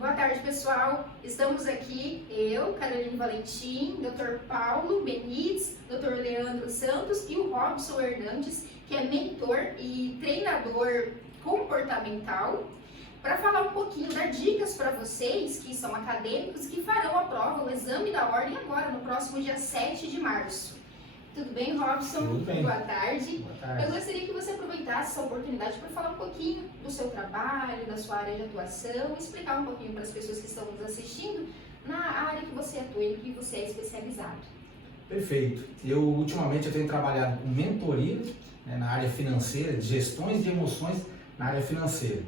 Boa tarde, pessoal. Estamos aqui, eu, Caroline Valentim, Dr. Paulo Benites, Dr. Leandro Santos e o Robson Hernandes, que é mentor e treinador comportamental, para falar um pouquinho, dar dicas para vocês que são acadêmicos que farão a prova, o exame da ordem agora, no próximo dia 7 de março. Tudo bem, Robson? Tudo bem. Boa tarde. Boa tarde. Eu gostaria que você aproveitasse essa oportunidade para falar um pouquinho do seu trabalho, da sua área de atuação, explicar um pouquinho para as pessoas que estão nos assistindo na área que você atua e que você é especializado. Perfeito. Ultimamente eu tenho trabalhado com mentoria, na área financeira, de gestões de emoções na área financeira.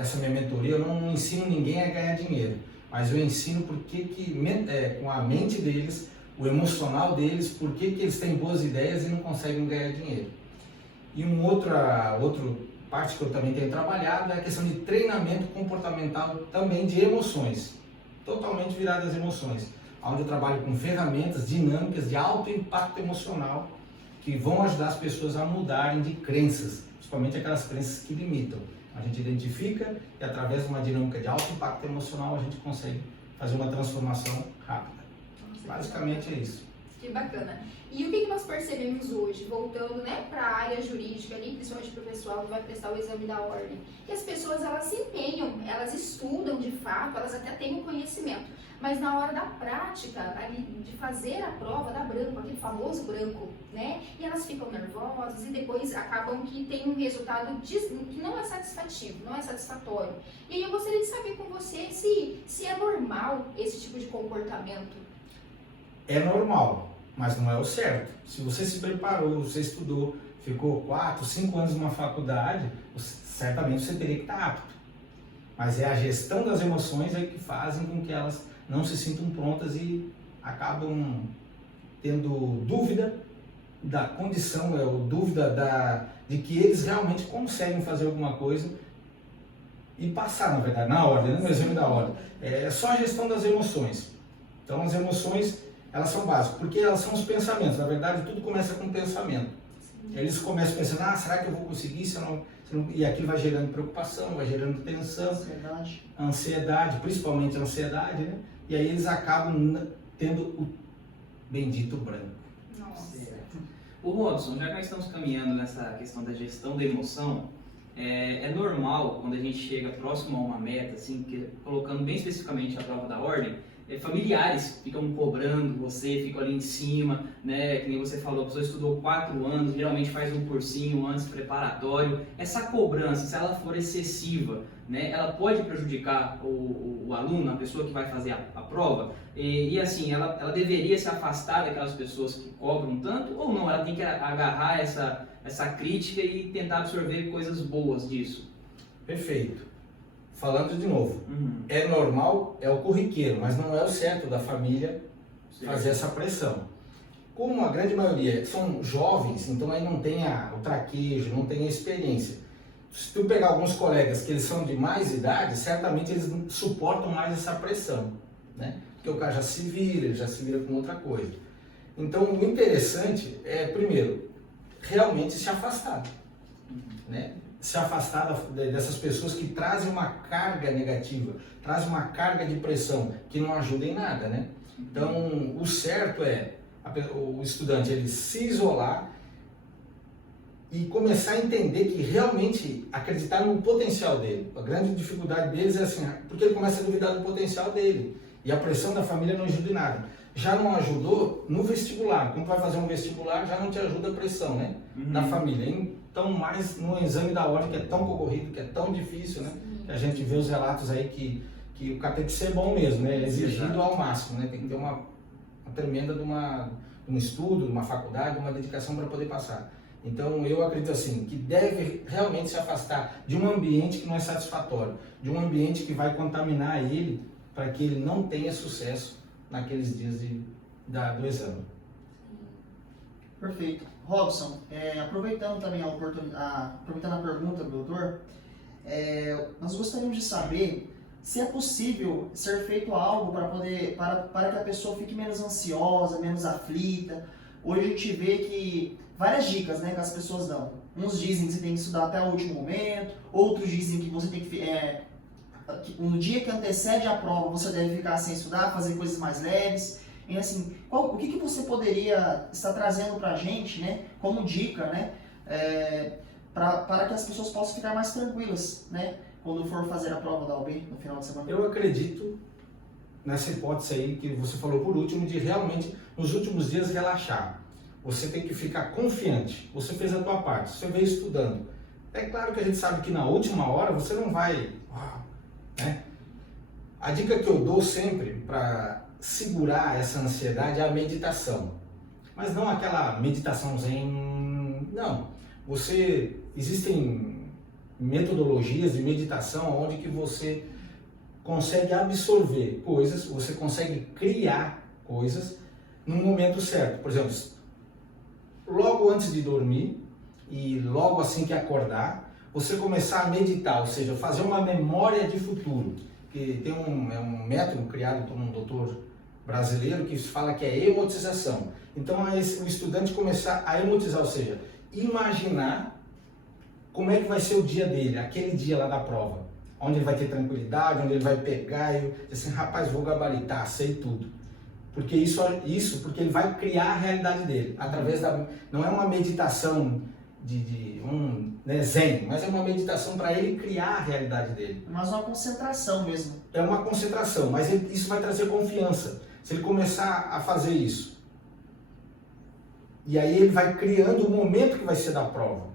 Essa minha mentoria, eu não ensino ninguém a ganhar dinheiro, mas eu ensino com a mente deles, o emocional deles, por que eles têm boas ideias e não conseguem ganhar dinheiro. E outra parte que eu também tenho trabalhado é a questão de treinamento comportamental também de emoções, totalmente virado às emoções, onde eu trabalho com ferramentas dinâmicas de alto impacto emocional que vão ajudar as pessoas a mudarem de crenças, principalmente aquelas crenças que limitam. A gente identifica e através de uma dinâmica de alto impacto emocional a gente consegue fazer uma transformação rápida. Basicamente é isso. Que bacana. E o que nós percebemos hoje, voltando para a área jurídica, ali, principalmente para o pessoal que vai prestar o exame da ordem, que as pessoas elas se empenham, elas estudam de fato, elas até têm o conhecimento, mas na hora da prática, ali, de fazer a prova, dá branco, aquele famoso branco, né? E elas ficam nervosas e depois acabam que tem um resultado que não é satisfativo, não é satisfatório. E aí eu gostaria de saber com você se é normal esse tipo de comportamento. É normal, mas não é o certo. Se você se preparou, você estudou, ficou 4, 5 anos numa faculdade, certamente você teria que estar apto. Mas é a gestão das emoções aí que fazem com que elas não se sintam prontas e acabam tendo dúvida da condição, dúvida de que eles realmente conseguem fazer alguma coisa e passar, na verdade, na ordem, no exame da ordem. É só a gestão das emoções. Então as emoções, elas são básicas, porque elas são os pensamentos. Na verdade, tudo começa com pensamento. Eles começam pensando, será que eu vou conseguir? Se eu não... E aquilo vai gerando preocupação, vai gerando tensão, ansiedade, principalmente ansiedade, né? E aí eles acabam tendo o bendito branco. Nossa. O Robson, já que nós estamos caminhando nessa questão da gestão da emoção, é normal quando a gente chega próximo a uma meta, assim, colocando bem especificamente a prova da ordem, familiares ficam cobrando você, ficam ali em cima, né? Que nem você falou, a pessoa estudou 4 anos, geralmente faz um cursinho antes preparatório. Essa cobrança, se ela for excessiva, né? Ela pode prejudicar o aluno, a pessoa que vai fazer a prova. E assim, ela deveria se afastar daquelas pessoas que cobram tanto ou não? Ela tem que agarrar essa crítica e tentar absorver coisas boas disso. Perfeito. Falando de novo, é normal, é o corriqueiro, mas não é o certo da família fazer essa pressão. Como a grande maioria são jovens, então aí não tem o traquejo, não tem a experiência. Se tu pegar alguns colegas que eles são de mais idade, certamente eles suportam mais essa pressão, né? Porque o cara já se vira com outra coisa. Então o interessante é, primeiro, realmente se afastar, né? Se afastar dessas pessoas que trazem uma carga negativa, trazem uma carga de pressão que não ajuda em nada, né? Então, o certo é o estudante ele se isolar e começar a entender que realmente acreditar no potencial dele. A grande dificuldade deles é assim, porque ele começa a duvidar do potencial dele e a pressão da família não ajuda em nada. Já não ajudou no vestibular, quando vai fazer um vestibular já não te ajuda a pressão, né? Da família. Então, mais no exame da ordem, que é tão concorrido, que é tão difícil, né? Que a gente vê os relatos aí que o cara tem que ser bom mesmo, né? Exigido ao máximo, né? Tem que ter uma tremenda de um estudo, de uma faculdade, de uma dedicação para poder passar. Então, eu acredito assim, que deve realmente se afastar de um ambiente que não é satisfatório, de um ambiente que vai contaminar ele para que ele não tenha sucesso naqueles dias do exame. Perfeito. Robson, aproveitando também aproveitando a pergunta do doutor, nós gostaríamos de saber se é possível ser feito algo para que a pessoa fique menos ansiosa, menos aflita. Hoje a gente vê que várias dicas, né, que as pessoas dão. Uns dizem que você tem que estudar até o último momento, outros dizem que você tem que no dia que antecede a prova você deve ficar sem estudar, fazer coisas mais leves. E assim, o que você poderia estar trazendo para a gente, né, como dica, né, para que as pessoas possam ficar mais tranquilas, né, quando for fazer a prova da OAB no final de semana? Eu acredito nessa hipótese aí que você falou por último, de realmente nos últimos dias relaxar. Você tem que ficar confiante. Você fez a tua parte, você veio estudando. É claro que a gente sabe que na última hora você não vai... né? A dica que eu dou sempre para segurar essa ansiedade é a meditação. Mas não aquela meditação zen, não. Existem metodologias de meditação onde que você consegue absorver coisas, você consegue criar coisas no momento certo. Por exemplo, logo antes de dormir e logo assim que acordar, você começar a meditar, ou seja, fazer uma memória de futuro. Que tem um método criado por um doutor brasileiro que fala que é emotização. Então o estudante começar a emotizar, ou seja, imaginar como é que vai ser o dia dele, aquele dia lá da prova. Onde ele vai ter tranquilidade, onde ele vai pegar e assim, rapaz, vou gabaritar, sei tudo. Porque porque ele vai criar a realidade dele, através não é uma meditação né, zen, mas é uma meditação para ele criar a realidade dele. Mas uma concentração mesmo. É uma concentração, mas isso vai trazer confiança. Se ele começar a fazer isso, e aí ele vai criando o momento que vai ser da prova.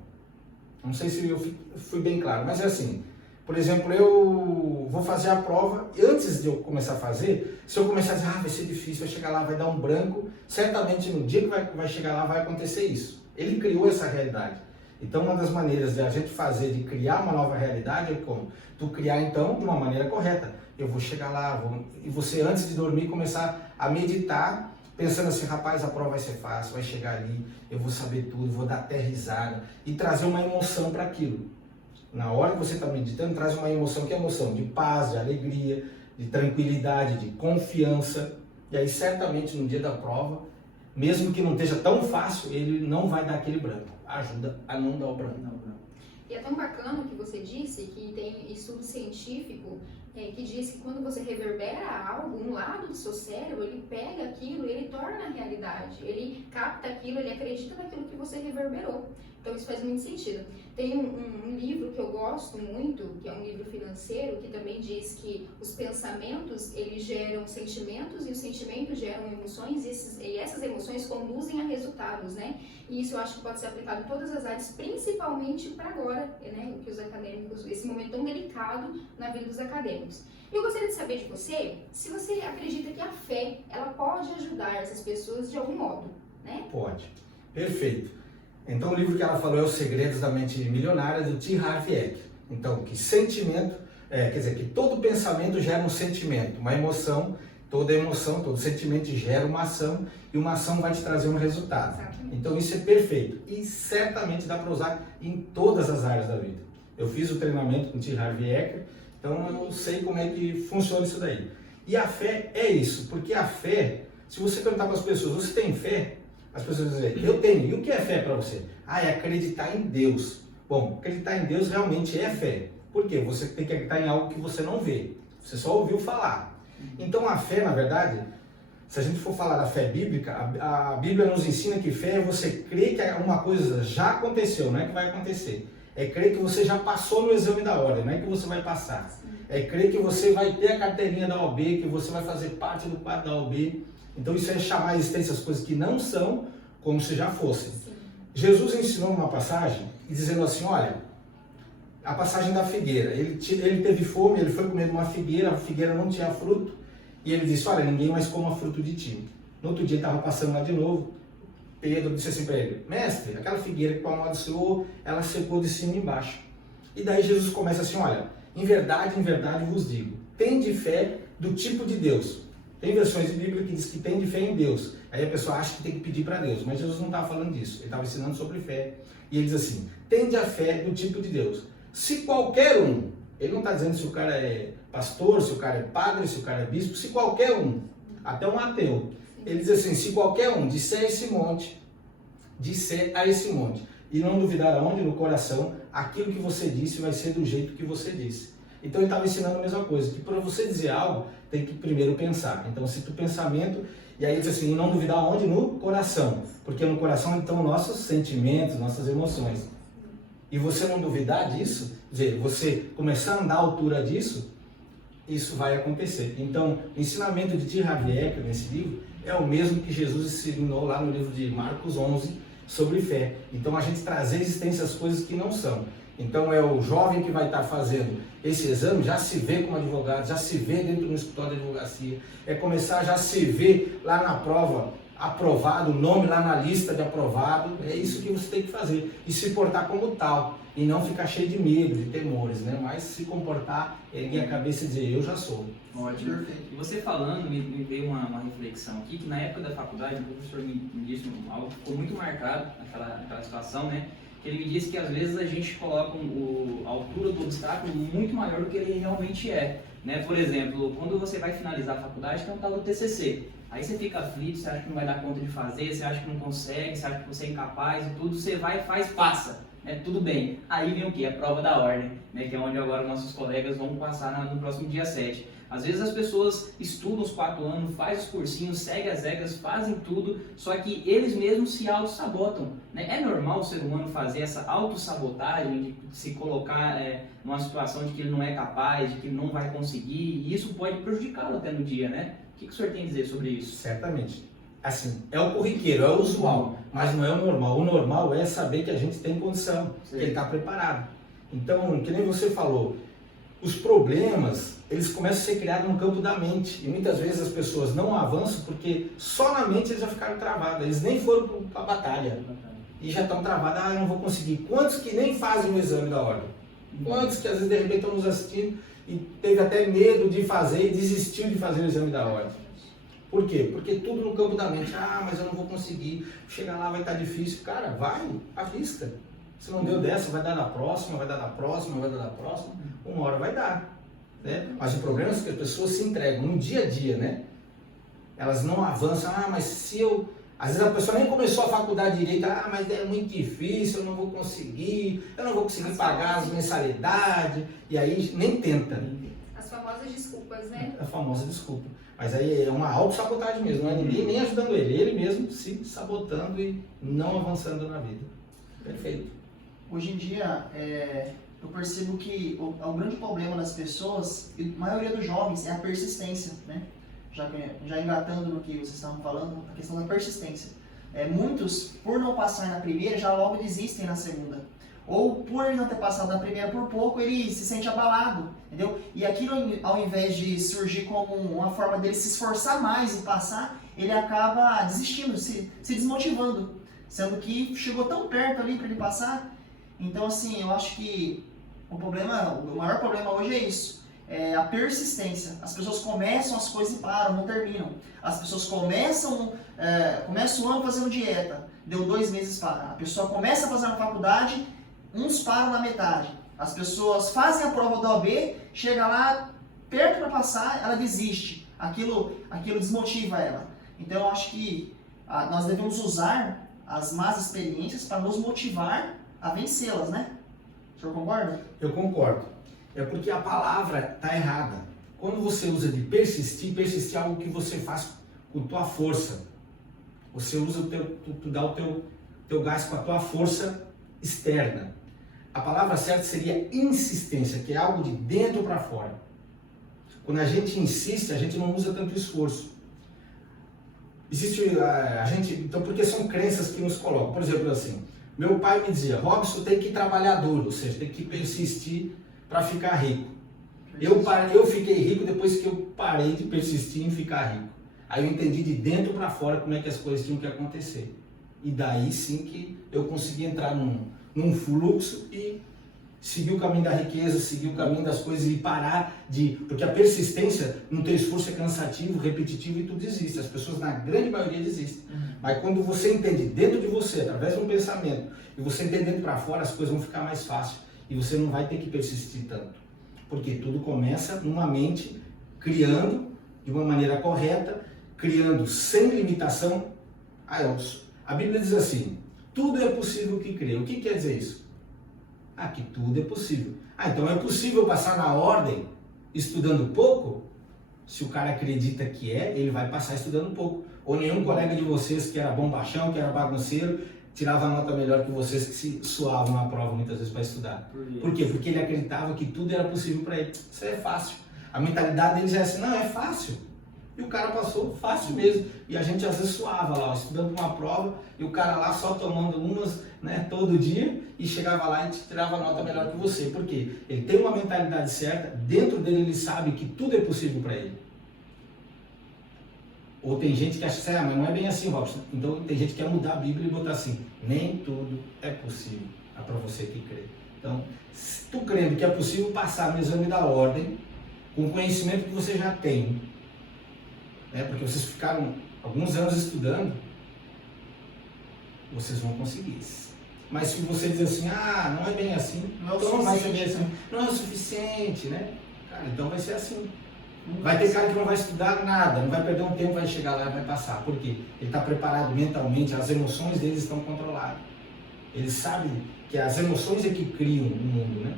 Não sei se eu fui bem claro, mas é assim. Por exemplo, eu vou fazer a prova e antes de eu começar a fazer, se eu começar a dizer, vai ser difícil, vai chegar lá, vai dar um branco, certamente no dia que vai chegar lá vai acontecer isso. Ele criou essa realidade. Então, uma das maneiras de a gente fazer, de criar uma nova realidade, é como? Tu criar, então, de uma maneira correta. Eu vou chegar lá, e você, antes de dormir, começar a meditar, pensando assim, rapaz, a prova vai ser fácil, vai chegar ali, eu vou saber tudo, vou dar até risada, e trazer uma emoção para aquilo. Na hora que você está meditando, traz uma emoção, que é emoção de paz, de alegria, de tranquilidade, de confiança. E aí, certamente, no dia da prova, mesmo que não esteja tão fácil, ele não vai dar aquele branco. Ajuda a não dar o branco. E é tão bacana o que você disse, que tem estudo científico que diz que quando você reverbera algo, um lado do seu cérebro, ele pega aquilo e ele torna a realidade. Ele capta aquilo, ele acredita naquilo que você reverberou. Então isso faz muito sentido. Tem um livro que eu gosto muito, que é um livro financeiro, que também diz que os pensamentos, eles geram sentimentos e os sentimentos geram emoções e essas emoções conduzem a resultados, né? E isso eu acho que pode ser aplicado em todas as áreas, principalmente para agora, né? Que os acadêmicos, esse momento tão delicado na vida dos acadêmicos. Eu gostaria de saber de você, se você acredita que a fé, ela pode ajudar essas pessoas de algum modo, né? Pode. Perfeito. Então o livro que ela falou é Os Segredos da Mente Milionária, do T. Harv Eker. Então, que que todo pensamento gera um sentimento, uma emoção, toda emoção, todo sentimento gera uma ação e uma ação vai te trazer um resultado. Exatamente. Então isso é perfeito e certamente dá para usar em todas as áreas da vida. Eu fiz o treinamento com o T. Harv Eker, então eu sei como é que funciona isso daí. E a fé é isso, porque a fé, se você perguntar para as pessoas, você tem fé? As pessoas dizem, eu tenho. E o que é fé para você? É acreditar em Deus. Bom, acreditar em Deus realmente é fé. Por quê? Você tem que acreditar em algo que você não vê. Você só ouviu falar. Então a fé, na verdade, se a gente for falar da fé bíblica, a Bíblia nos ensina que fé é você crer que uma coisa já aconteceu, não é que vai acontecer. É crer que você já passou no exame da ordem, não é que você vai passar. É crer que você vai ter a carteirinha da OAB, que você vai fazer parte do quadro da OAB. Então isso é chamar a existência as coisas que não são como se já fossem. Sim. Jesus ensinou uma passagem dizendo assim, olha, a passagem da figueira. Ele teve fome, ele foi comer uma figueira, a figueira não tinha fruto. E ele disse, olha, ninguém mais coma fruto de ti. No outro dia estava passando lá de novo. Pedro disse assim para ele, mestre, aquela figueira que tu amaldiçoou, ela secou de cima e embaixo. E daí Jesus começa assim, olha, em verdade vos digo, tende fé do tipo de Deus. Tem versões de Bíblia que diz que tem de fé em Deus. Aí a pessoa acha que tem que pedir para Deus, mas Jesus não estava falando disso. Ele estava ensinando sobre fé. E ele diz assim, tende a fé do tipo de Deus. Se qualquer um, ele não está dizendo se o cara é pastor, se o cara é padre, se o cara é bispo, se qualquer um, até um ateu, ele diz assim, se qualquer um disser a esse monte, e não duvidar aonde? No coração, aquilo que você disse vai ser do jeito que você disse. Então ele estava ensinando a mesma coisa, que para você dizer algo, tem que primeiro pensar. Então cita o pensamento, e aí ele diz assim, não duvidar onde? No coração. Porque no coração estão nossos sentimentos, nossas emoções. E você não duvidar disso, quer dizer, você começar a andar à altura disso, isso vai acontecer. Então, o ensinamento de Thierry Ecker nesse livro é o mesmo que Jesus ensinou lá no livro de Marcos 11 sobre fé. Então, a gente trazer à existência as coisas que não são. Então, é o jovem que vai estar fazendo esse exame, já se vê como advogado, já se vê dentro do escritório de advocacia, é começar já se ver lá na prova, aprovado, o nome lá na lista de aprovado, é isso que você tem que fazer, e se portar como tal, e não ficar cheio de medo, de temores, né? Mas se comportar, erguer a cabeça e dizer, eu já sou. Ótimo. Perfeito. E você falando, me veio uma reflexão aqui, que na época da faculdade, o professor me disse algo que ficou muito marcado, naquela situação, né? Que ele me disse que às vezes a gente coloca a altura do obstáculo muito maior do que ele realmente é, né? Por exemplo, quando você vai finalizar a faculdade, tem um tal do TCC. Aí você fica aflito, você acha que não vai dar conta de fazer, você acha que não consegue, você acha que você é incapaz e tudo, você vai, faz, passa, né? Tudo bem. Aí vem o quê? A prova da ordem, né? Que é onde agora nossos colegas vão passar no próximo dia 7. Às vezes as pessoas estudam os 4 anos, fazem os cursinhos, seguem as regras, fazem tudo, só que eles mesmos se auto-sabotam, né? É normal o ser humano fazer essa auto-sabotagem, de se colocar numa situação de que ele não é capaz, de que ele não vai conseguir, e isso pode prejudicá-lo até no dia, né? O que o senhor tem a dizer sobre isso? Certamente. Assim, é o corriqueiro, é o usual, mas não é o normal. O normal é saber que a gente tem condição, que ele está preparado. Então, que nem você falou, os problemas, eles começam a ser criados no campo da mente. E muitas vezes as pessoas não avançam porque só na mente eles já ficaram travados. Eles nem foram para a batalha e já estão travados. Ah, eu não vou conseguir. Quantos que nem fazem o exame da ordem? Quantos que às vezes de repente estão nos assistindo e teve até medo de fazer e desistiu de fazer o exame da ordem? Por quê? Porque tudo no campo da mente. Ah, mas eu não vou conseguir. Chegar lá vai estar difícil. Cara, vai, arrisca. Se não deu dessa, vai dar na próxima, vai dar na próxima, vai dar na próxima. Uma hora vai dar. Né? Mas o problema é que as pessoas se entregam no dia a dia, né? Elas não avançam. Ah, mas se eu... Às vezes a pessoa nem começou a faculdade direito. Ah, mas é muito difícil, eu não vou conseguir pagar as mensalidades. E aí nem tenta. As famosas desculpas, né? A famosa desculpa. Mas aí é uma autossabotagem mesmo. Não é ninguém nem ajudando ele mesmo se sabotando e não avançando na vida. Perfeito. Hoje em dia, eu percebo que o grande problema das pessoas, e a maioria dos jovens, é a persistência, né? Já engatando no que vocês estavam falando, a questão da persistência. Muitos, por não passar na primeira, já logo desistem na segunda. Ou por ele não ter passado na primeira por pouco, ele se sente abalado, entendeu? E aquilo, ao invés de surgir como uma forma dele se esforçar mais e passar, ele acaba desistindo, se desmotivando, sendo que chegou tão perto ali para ele passar. Então, assim, eu acho que o maior problema hoje é isso, é a persistência. As pessoas começam as coisas e param, não terminam. As pessoas começam o ano fazendo dieta, deu 2 meses para. A pessoa começa a fazer na faculdade, uns param na metade. As pessoas fazem a prova do OAB, chega lá, perto para passar, ela desiste. Aquilo desmotiva ela. Então, eu acho que nós devemos usar as más experiências para nos motivar a vencê-las, né? O senhor concorda? Eu concordo. É porque a palavra está errada. Quando você usa de persistir é algo que você faz com tua força. Você usa tu dá o teu gás com a tua força externa. A palavra certa seria insistência, que é algo de dentro para fora. Quando a gente insiste, a gente não usa tanto esforço. Então, porque são crenças que nos colocam. Por exemplo, assim, meu pai me dizia, Robson, tem que trabalhar duro, ou seja, tem que persistir para ficar rico. Eu fiquei rico depois que eu parei de persistir em ficar rico. Aí eu entendi de dentro para fora como é que as coisas tinham que acontecer. E daí sim que eu consegui entrar num fluxo e seguir o caminho da riqueza, seguir o caminho das coisas e parar de... Porque a persistência no teu esforço é cansativo, repetitivo e tu desiste. As pessoas, na grande maioria, desistem. Mas quando você entende dentro de você, através de um pensamento, e você entende dentro para fora, as coisas vão ficar mais fáceis. E você não vai ter que persistir tanto. Porque tudo começa numa mente criando de uma maneira correta, criando sem limitação. A Bíblia diz assim, tudo é possível que crê. O que quer dizer isso? Ah, que tudo é possível. Ah, então é possível passar na ordem estudando pouco? Se o cara acredita que ele vai passar estudando pouco. Ou nenhum colega de vocês que era bombachão, que era bagunceiro, tirava nota melhor que vocês que se suavam na prova muitas vezes para estudar. Por quê? Porque ele acreditava que tudo era possível para ele. Isso é fácil. A mentalidade deles é assim, não, é fácil. E o cara passou fácil mesmo. E a gente às vezes suava lá, estudando uma prova, e o cara lá só tomando umas, né, todo dia, e chegava lá e tirava nota melhor que você. Por quê? Ele tem uma mentalidade certa, dentro dele ele sabe que tudo é possível para ele. Ou tem gente que acha assim, mas não é bem assim, Robson. Então tem gente que quer mudar a Bíblia e botar assim, nem tudo é possível, é para você que crê. Então, se tu crendo que é possível passar no exame da ordem, com o conhecimento que você já tem, né, porque vocês ficaram alguns anos estudando, vocês vão conseguir. Mas se você diz assim, não é bem assim, então não vai ser bem assim, não é o suficiente, né? Cara, então vai ser assim. Vai ter cara que não vai estudar nada, não vai perder um tempo, vai chegar lá e vai passar. Por quê? Ele está preparado mentalmente, as emoções deles estão controladas. Ele sabe que as emoções é que criam o mundo, né?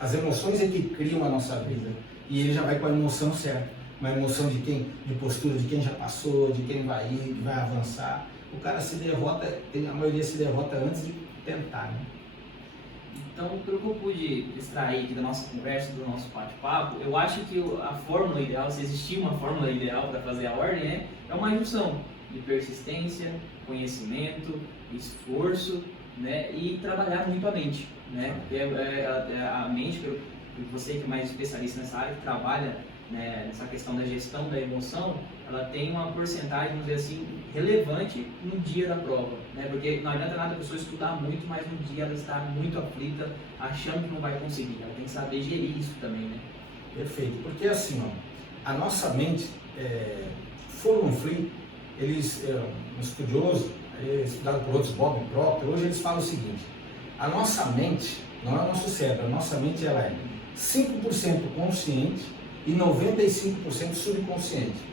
As emoções é que criam a nossa vida. E ele já vai com a emoção certa. Uma emoção de quem? De postura, de quem já passou, de quem vai ir, que vai avançar. O cara se derrota, a maioria se derrota antes de tentar, né? Então, pelo que eu pude extrair aqui da nossa conversa, do nosso bate-papo, eu acho que a fórmula ideal, se existir uma fórmula ideal para fazer a ordem, é uma junção de persistência, conhecimento, esforço, né, e trabalhar muito a mente, né? A mente, você que é mais especialista nessa área, que trabalha, né, nessa questão da gestão da emoção, ela tem uma porcentagem, vamos dizer assim, relevante no dia da prova, né? Porque não adianta nada a pessoa estudar muito, mas no dia ela está muito aflita, achando que não vai conseguir. Ela tem que saber gerir isso também, né? Perfeito, porque assim, a nossa mente, Follon Free, eles, um estudioso, estudado por outros, Bob Proctor, hoje eles falam o seguinte, a nossa mente, não é o nosso cérebro, a nossa mente ela é 5% consciente e 95% subconsciente.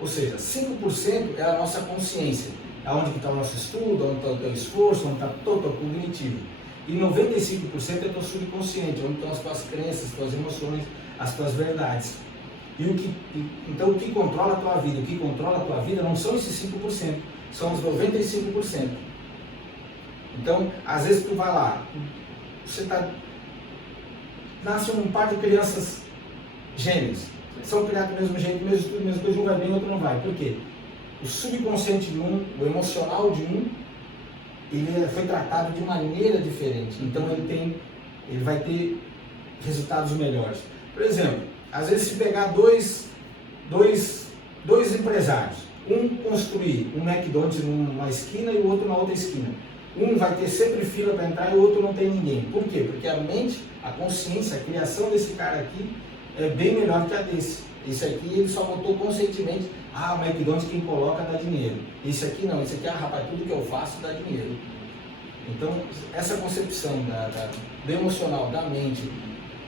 Ou seja, 5% é a nossa consciência, é onde está o nosso estudo, onde está o teu esforço, onde está todo o teu cognitivo. E 95% é o teu subconsciente, onde estão as tuas crenças, as tuas emoções, as tuas verdades. Então o que controla a tua vida, o que controla a tua vida não são esses 5%, são os 95%. Então, às vezes tu vai lá, nasce um par de crianças gêmeas, são criados do mesmo jeito, mesmo estudo, mesmo coisa, um vai bem, o outro não vai. Por quê? O subconsciente de um, o emocional de um, ele foi tratado de maneira diferente. Então ele vai ter resultados melhores. Por exemplo, às vezes se pegar dois empresários, um construir um McDonald's numa esquina e o outro na outra esquina. Um vai ter sempre fila para entrar e o outro não tem ninguém. Por quê? Porque a mente, a consciência, a criação desse cara aqui é bem melhor que a desse. Esse aqui ele só botou conscientemente, o McDonald's quem coloca dá dinheiro. Esse aqui não, esse aqui, rapaz, tudo que eu faço dá dinheiro. Então, essa concepção do emocional, da mente,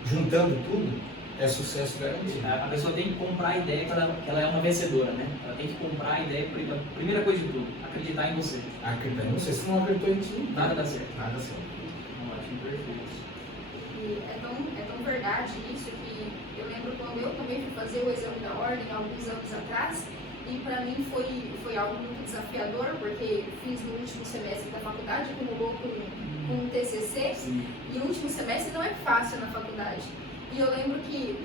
juntando tudo, é sucesso garantido. A pessoa tem que comprar a ideia que ela é uma vencedora, né? Ela tem que comprar a ideia, a primeira coisa de tudo, acreditar em você. Acreditar em você, se não acreditou em ti, nada dá certo. Nada certo. Eu acho perfeito. E é tão verdade isso que eu lembro quando eu também fui fazer o exame da ordem alguns anos atrás, e para mim foi algo muito desafiador, porque fiz no último semestre da faculdade, acumulou com um TCC, Sim. E o último semestre não é fácil na faculdade. E eu lembro que,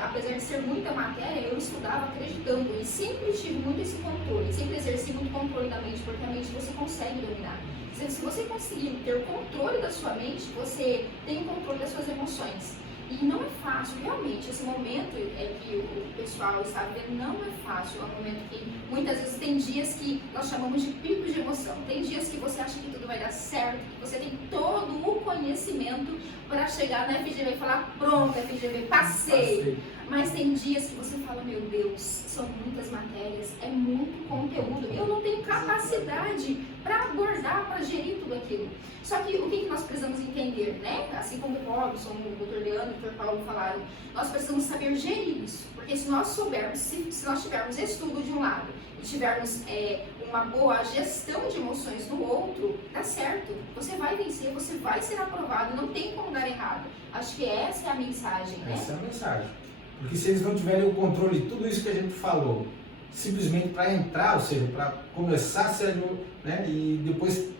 apesar de ser muita matéria, eu estudava acreditando e sempre tive muito esse controle, sempre exerci muito controle da mente, porque a mente você consegue dominar. Se você conseguir ter o controle da sua mente, você tem o controle das suas emoções. E não é fácil, realmente, esse momento que o pessoal está vivendo não é fácil. É um momento que muitas vezes tem dias que nós chamamos de picos de emoção. Tem dias que você acha que tudo vai dar certo, que você tem todo o conhecimento para chegar na FGV e falar, pronto, FGV, passei. Mas tem dias que você fala, meu Deus, são muitas matérias, é muito conteúdo, eu não tenho capacidade para abordar, para gerir tudo aquilo. Só que o que nós precisamos entender, né? Assim como o Robson, o Dr. Leandro e o Dr. Paulo falaram, nós precisamos saber gerir isso. Porque se nós soubermos, se nós tivermos estudo de um lado e tivermos uma boa gestão de emoções no outro, dá certo. Você vai vencer, você vai ser aprovado, não tem como dar errado. Acho que essa é a mensagem, né? Essa é a mensagem. Porque se eles não tiverem o controle de tudo isso que a gente falou, simplesmente para entrar, ou seja, para começar a ser, né, e depois...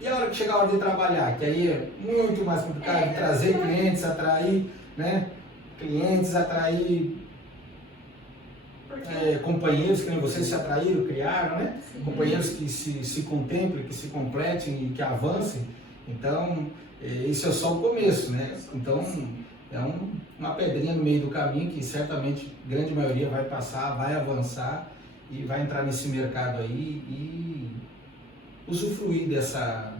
E a hora que chegar a hora de trabalhar, que aí é muito mais complicado, trazer clientes, atrair, né, clientes, atrair companheiros que nem vocês se atraíram, criaram, né? Sim. Companheiros que se contemplem, que se completem e que avancem. Então, isso é só o começo, né? Então, é uma pedrinha no meio do caminho que certamente a grande maioria vai passar, vai avançar e vai entrar nesse mercado aí e usufruir dessa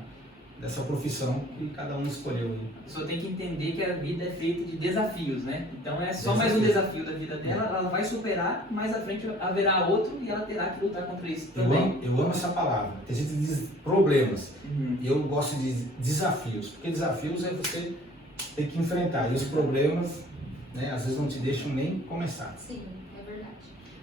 profissão que cada um escolheu aí. A pessoa tem que entender que a vida é feita de desafios, né? Então é só mais um desafio da vida dela, ela vai superar, mais à frente haverá outro e ela terá que lutar contra isso também. Eu amo essa palavra. Tem gente que diz problemas. Uhum. Eu gosto de desafios, porque desafios é você ter que enfrentar. E os problemas, né, às vezes não te deixam nem começar. Sim, é verdade.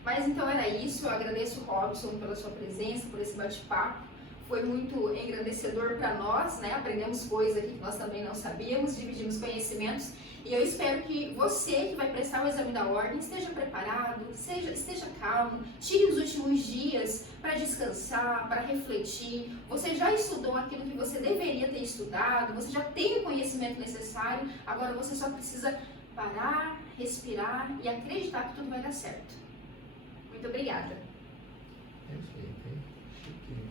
Mas então era isso. Eu agradeço, Robson, pela sua presença, por esse bate-papo. Foi muito engrandecedor para nós, né? Aprendemos coisas aqui que nós também não sabíamos, dividimos conhecimentos. E eu espero que você que vai prestar o exame da ordem esteja preparado, esteja calmo, tire os últimos dias para descansar, para refletir. Você já estudou aquilo que você deveria ter estudado, você já tem o conhecimento necessário, agora você só precisa parar, respirar e acreditar que tudo vai dar certo. Muito obrigada. Perfeito, hein?